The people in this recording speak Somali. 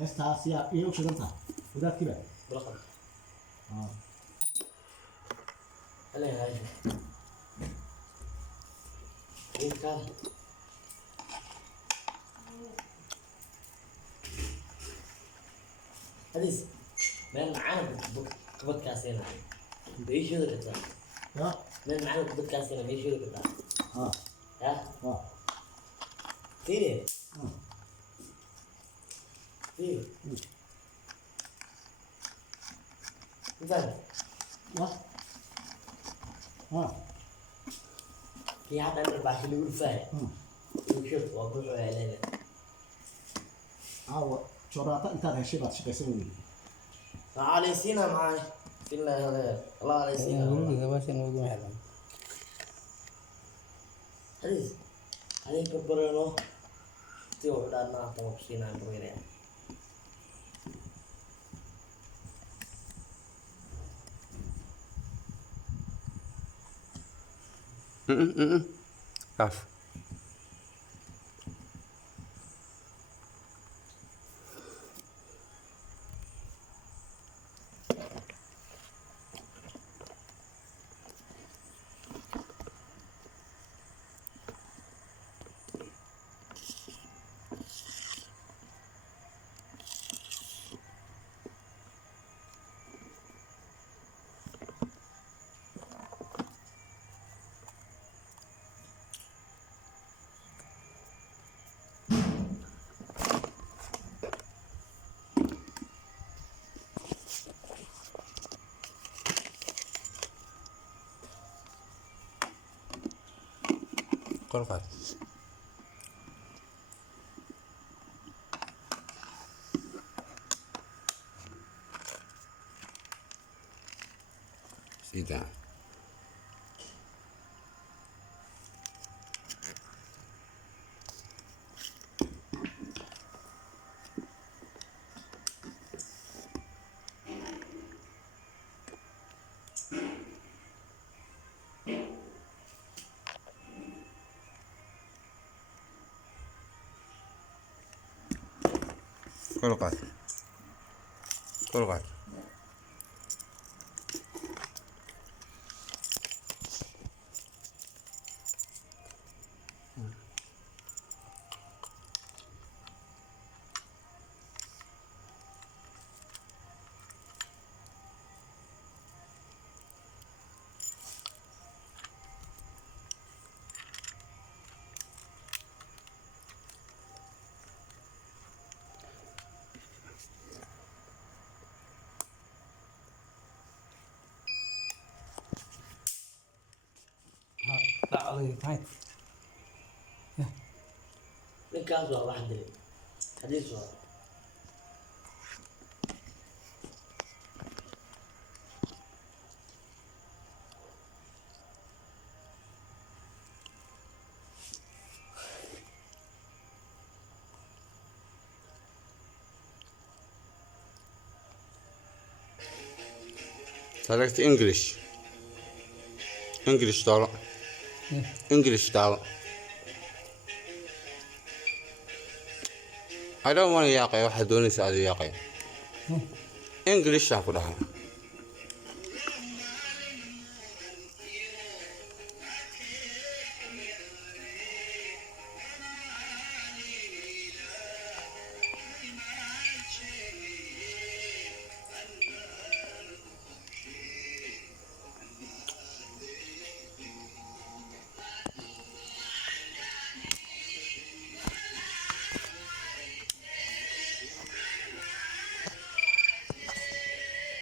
heestaas yaa iyay u shidan tahay wadaadkiiba بالخط اه عليها هاي ايه كان حديث من معانا بودكاستين بيجي يقدر كذا يا من معانا بودكاستين بيجي يقدر كذا اه ها اه تيري اه تيري مثلا يا اه في حد عنده 4 كيلو يقول فاهم وشوف واقول له علينا caawa joraata intaad heshay baad shaqaysan weyday على سينا معاي سينا هذا الله على سينا guriga baashan ugu xiran حديث عليك بربرانو تيو دانا تمام سينا بغيرها kaaf kor qaad sida kor qaad kor qaad dhacday maxay ninkaas waa wax dilay xadiis waa select English dalo English dalo I don't want to yaqay waxa doonaysa aad yaqay English aan ku dhahay